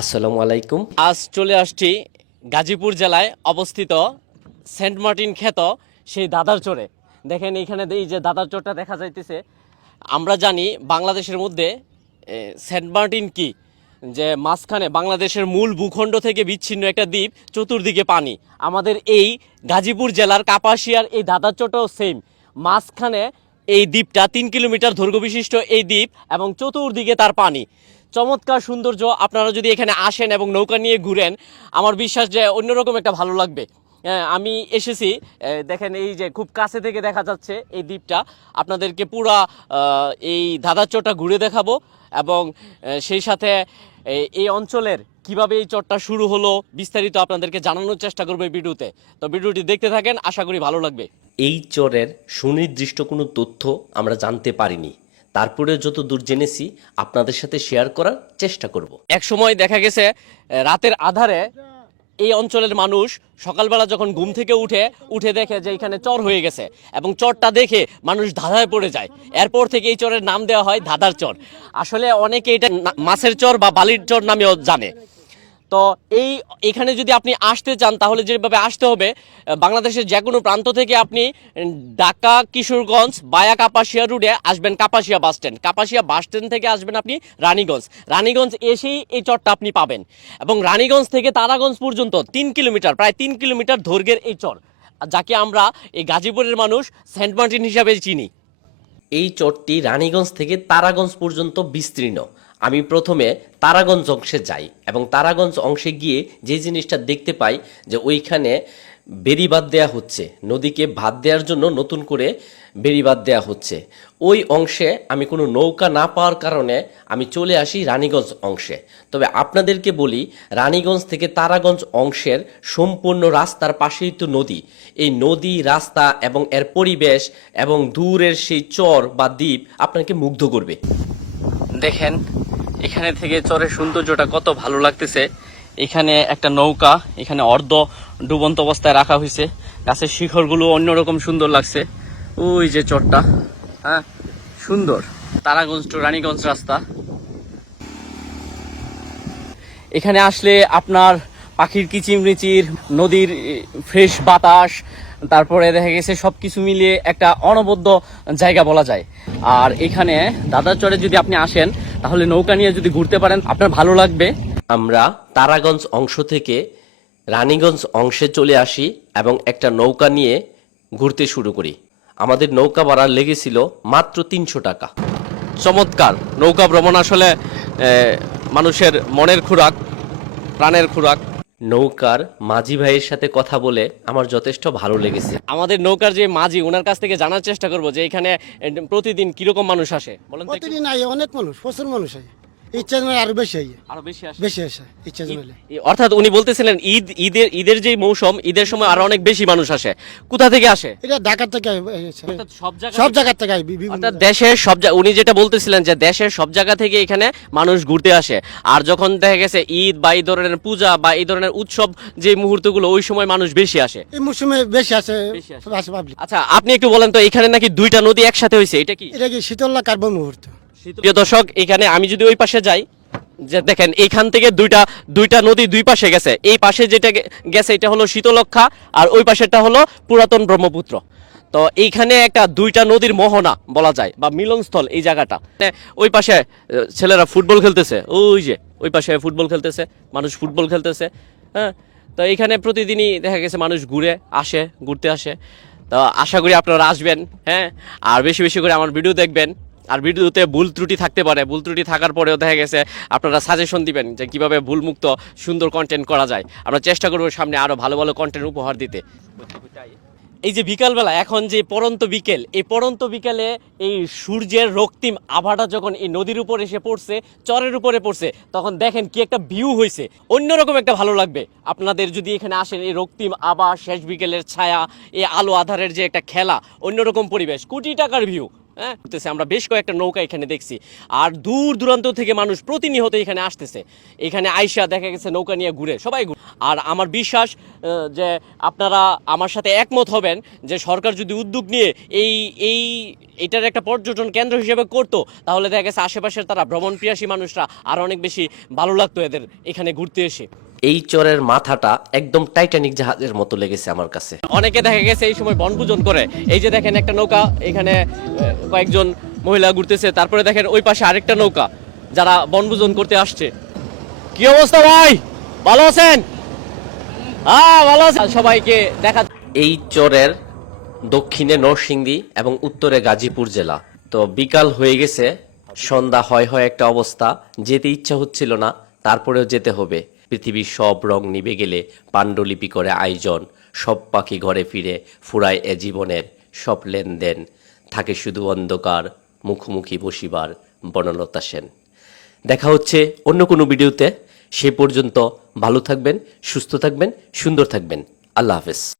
আসসালামু আলাইকুম। আজ চলে আসছি গাজীপুর জেলায় অবস্থিত সেন্ট মার্টিন খ্যাত সেই দাদার চরে। দেখেন এইখানে এই যে দাদার চরটা দেখা যাইতেছে। আমরা জানি বাংলাদেশের মধ্যে সেন্ট মার্টিন কি, যে মাঝখানে বাংলাদেশের মূল ভূখণ্ড থেকে বিচ্ছিন্ন একটা দ্বীপ, চতুর্দিকে পানি। আমাদের এই গাজীপুর জেলার কাপাসিয়ার এই দাদার চরটাও সেম, মাঝখানে এই দ্বীপটা 3 কিলোমিটার দৈর্ঘ্য বিশিষ্ট এই দ্বীপ এবং চতুর্দিকে তার পানি। চমৎকার সৌন্দর্য। আপনারা যদি এখানে আসেন এবং নৌকা নিয়ে ঘুরেন, আমার বিশ্বাস যে অন্যরকম একটা ভালো লাগবে। আমি এসেছি, দেখেন এই যে খুব কাছে থেকে দেখা যাচ্ছে এই দ্বীপটা। আপনাদেরকে পুরা এই দাদার চরটা ঘুরে দেখাবো এবং সেই সাথে এই অঞ্চলের কিভাবে এই চরটা শুরু হলো বিস্তারিত আপনাদেরকে জানানোর চেষ্টা করবো এই ভিডিওতে। তো ভিডিওটি দেখতে থাকেন, আশা করি ভালো লাগবে। এই চরের সুনির্দিষ্ট কোনো তথ্য আমরা জানতে পারিনি, তারপরে যত দূর জেনেছি আপনাদের সাথে শেয়ার করার চেষ্টা করব। এক সময় দেখা গেছে রাতের আধারে এই অঞ্চলের মানুষ সকালবেলা যখন ঘুম থেকে উঠে দেখে যে এখানে চর হয়ে গেছে এবং চরটা দেখে মানুষ ধাঁধায় পড়ে যায়। এরপর থেকে এই চরের নাম দেওয়া হয় ধাঁধার চর। আসলে অনেকে এটা মাছের চর বা বালির চর নামেও জানে। তো এখানে যদি আপনি আসতে চান তাহলে যেভাবে আসতে হবে, বাংলাদেশের যে কোনো প্রান্ত থেকে আপনি ঢাকা কিশোরগঞ্জ বায়া কাপাসিয়া রুটে আসবেন Kapasia bus stand. Kapasia bus stand থেকে আসবেন আপনি রানীগঞ্জ এসেই এই চরটা আপনি পাবেন। এবং রানীগঞ্জ থেকে তারাগঞ্জ পর্যন্ত 3 কিলোমিটার, প্রায় 3 কিলোমিটার দৈর্ঘ্যের এই চর, যাকে আমরা এই গাজীপুরের মানুষ সেন্ট মার্টিন হিসাবে চিনি। এই চরটি রানীগঞ্জ থেকে তারাগঞ্জ পর্যন্ত বিস্তীর্ণ। আমি প্রথমে তারাগঞ্জ অংশে যাই এবং তারাগঞ্জ অংশে গিয়ে যে জিনিসটা দেখতে পাই যে ওইখানে বেড়িবাঁধ দেয়া হচ্ছে, নদীকে বাঁধ দেওয়ার জন্য নতুন করে বেড়িবাঁধ দেয়া হচ্ছে। ওই অংশে আমি কোনো নৌকা না পাওয়ার কারণে আমি চলে আসি রানীগঞ্জ অংশে। তবে আপনাদেরকে বলি, রানীগঞ্জ থেকে তারাগঞ্জ অংশের সম্পূর্ণ রাস্তার পাশেই তো নদী। এই নদী, রাস্তা এবং এর পরিবেশ এবং দূরের সেই চর বা দ্বীপ আপনাকে মুগ্ধ করবে। দেখেন এখানে থেকে চরের সৌন্দর্যটা কত ভালো লাগতেছে। এখানে একটা নৌকা এখানে অর্ধ ডুবন্ত অবস্থায় রাখা হয়েছে, গাছের শিখরগুলো অন্যরকম সুন্দর লাগছে। ওই যে চরটা, হ্যাঁ সুন্দর। তারাগঞ্জ টু রানীগঞ্জ রাস্তা। এখানে আসলে আপনার পাখির কিচিরমিচির, নদীর ফ্রেশ বাতাস, তারপরে দেখা গেছে সবকিছু মিলিয়ে একটা অনবদ্য জায়গা বলা যায়। আর এখানে দাদার চরে যদি আপনি আসেন তাহলে নৌকা নিয়ে যদি ঘুরতে পারেন আপনার ভালো লাগবে। আমরা তারাগঞ্জ অংশ থেকে রানীগঞ্জ অংশে চলে আসি এবং একটা নৌকা নিয়ে ঘুরতে শুরু করি। আমাদের নৌকা ভাড়া লেগেছিল মাত্র 300 টাকা। চমৎকার নৌকা ভ্রমণ আসলে মানুষের মনের খোরাক, প্রাণের খোরাক। নৌকার মাঝি ভাইয়ের সাথে কথা বলে আমার যথেষ্ট ভালো লেগেছে। আমাদের নৌকার যে মাঝি, ওনার কাছ থেকে জানার চেষ্টা করব যে এখানে প্রতিদিন কিরকম মানুষ আসে বলেন তো একটু। প্রতিদিন আয় অনেক মানুষ, প্রচুর মানুষ হয়। ইচ্ছা জন্য আরো বেশি হয়, আরো বেশি আসে। বেশি আসে ইচ্ছা জন্য। অর্থাৎ উনি বলতেছিলেন ঈদের যে মৌসুম, ঈদের সময় আরো অনেক বেশি মানুষ আসে। কোথা থেকে আসে? এটা ঢাকা থেকে অর্থাৎ সব জায়গা থেকে আয়, বিভিন্ন অর্থাৎ দেশের সব উনি যেটা বলতেছিলেন যে দেশের সব জায়গা থেকে এখানে মানুষ ঘুরতে আসে। আর যখন দেখা গেছে ঈদ বা এই ধরনের পূজা বা এই ধরনের উৎসব যে মুহূর্তগুলো, ওই সময় মানুষ বেশি আসে। এই মৌসুমে বেশি আসে। বেশি আসে। পাবলিক। আচ্ছা আপনি একটু বলেন তো, এখানে নাকি 2টা নদী একসাথে হয়েছে, এটা কি? এটা কি শীতলা কার্বন মুহূর্ত। প্রিয় দর্শক, এখানে আমি যদি ওই পাশে যাই, যে দেখেন এইখান থেকে দুইটা নদী দুই পাশে গেছে। এই পাশে যেটা গেছে এটা হলো শীতলক্ষা, আর ওই পাশেরটা হলো পুরাতন ব্রহ্মপুত্র। তো এইখানে একটা 2টা নদীর মোহনা বলা যায় বা মিলনস্থল এই জায়গাটা। ওই পাশে ছেলেরা ফুটবল খেলতেছে, ওই যে ওই পাশে ফুটবল খেলতেছে, মানুষ ফুটবল খেলতেছে। হ্যাঁ, তো এখানে প্রতিদিনই দেখা গেছে মানুষ ঘুরতে আসে। তো আশা করি আপনারা আসবেন, হ্যাঁ, আর বেশি বেশি করে আমার ভিডিও দেখবেন। আর ভিডিওতে ভুল ত্রুটি থাকতে পারে, ভুল ত্রুটি থাকার পরেও দেখা গেছে আপনারা সাজেশন দিবেন যে কিভাবে ভুলমুক্ত সুন্দর কন্টেন্ট করা যায়। আমরা চেষ্টা করবো সামনে আরো ভালো ভালো কন্টেন্ট উপহার দিতে। এই যে বিকালবেলা, এখন যে পড়ন্ত বিকেল, এই পড়ন্ত বিকেলে এই সূর্যের রক্তিম আভাটা যখন এই নদীর উপর এসে পড়ছে, চরের উপরে পড়ছে, তখন দেখেন কি একটা ভিউ হয়েছে, অন্যরকম একটা ভালো লাগবে। আপনাদের যদি এখানে আসেন, এই রক্তিম আভা, শেষ বিকেলের ছায়া, এই আলো আধারের যে একটা খেলা, অন্যরকম পরিবেশ, কোটি টাকার ভিউ, হ্যাঁ ঘুরতেছে, আমরা বেশ কয়েকটা নৌকা এখানে দেখছি। আর দূর দূরান্ত থেকে মানুষ প্রতিনিয়ত এখানে আসতেছে, এখানে আইসা দেখা গেছে নৌকা নিয়ে ঘুরে, সবাই ঘুরে। আর আমার বিশ্বাস যে আপনারা আমার সাথে একমত হবেন যে সরকার যদি উদ্যোগ নিয়ে এই এই এটার একটা পর্যটন কেন্দ্র হিসেবে করতো, তাহলে দেখা গেছে আশেপাশের তারা ভ্রমণ পিয়াসী মানুষরা আর অনেক বেশি ভালো লাগতো এদের এখানে ঘুরতে এসে। এই চরের মাথাটা একদম টাইটানিক জাহাজের মতো লেগেছে আমার কাছে। অনেকে দেখা গেছে এই সময় বনভোজন করে। এই যে দেখেন একটা নৌকা এখানে কয়েকজন মহিলা ঘুরতেছে, তারপরে দেখেন ওই পাশে আরেকটা নৌকা যারা বনভোজন করতে আসছে। কি অবস্থা ভাই, ভালো আছেন? হ্যাঁ ভালো আছেন। সবাইকে দেখা এই চরের দক্ষিণে নরসিংদী এবং উত্তরে গাজীপুর জেলা। তো বিকাল হয়ে গেছে, সন্ধ্যা হয় হয় একটা অবস্থা, যেতে ইচ্ছা হচ্ছিল না, তারপরেও যেতে হবে। পৃথিবীর সব রং নিভে গেলে পাণ্ডুলিপি করে আয়োজন, সব পাখি ঘরে ফিরে ফুরায় এ জীবনের সব লেনদেন, থাকে শুধু অন্ধকার মুখোমুখি বসিবার বনলতা সেন। দেখা হচ্ছে অন্য কোনো ভিডিওতে। সে পর্যন্ত ভালো থাকবেন, সুস্থ থাকবেন, সুন্দর থাকবেন। আল্লাহ হাফেজ।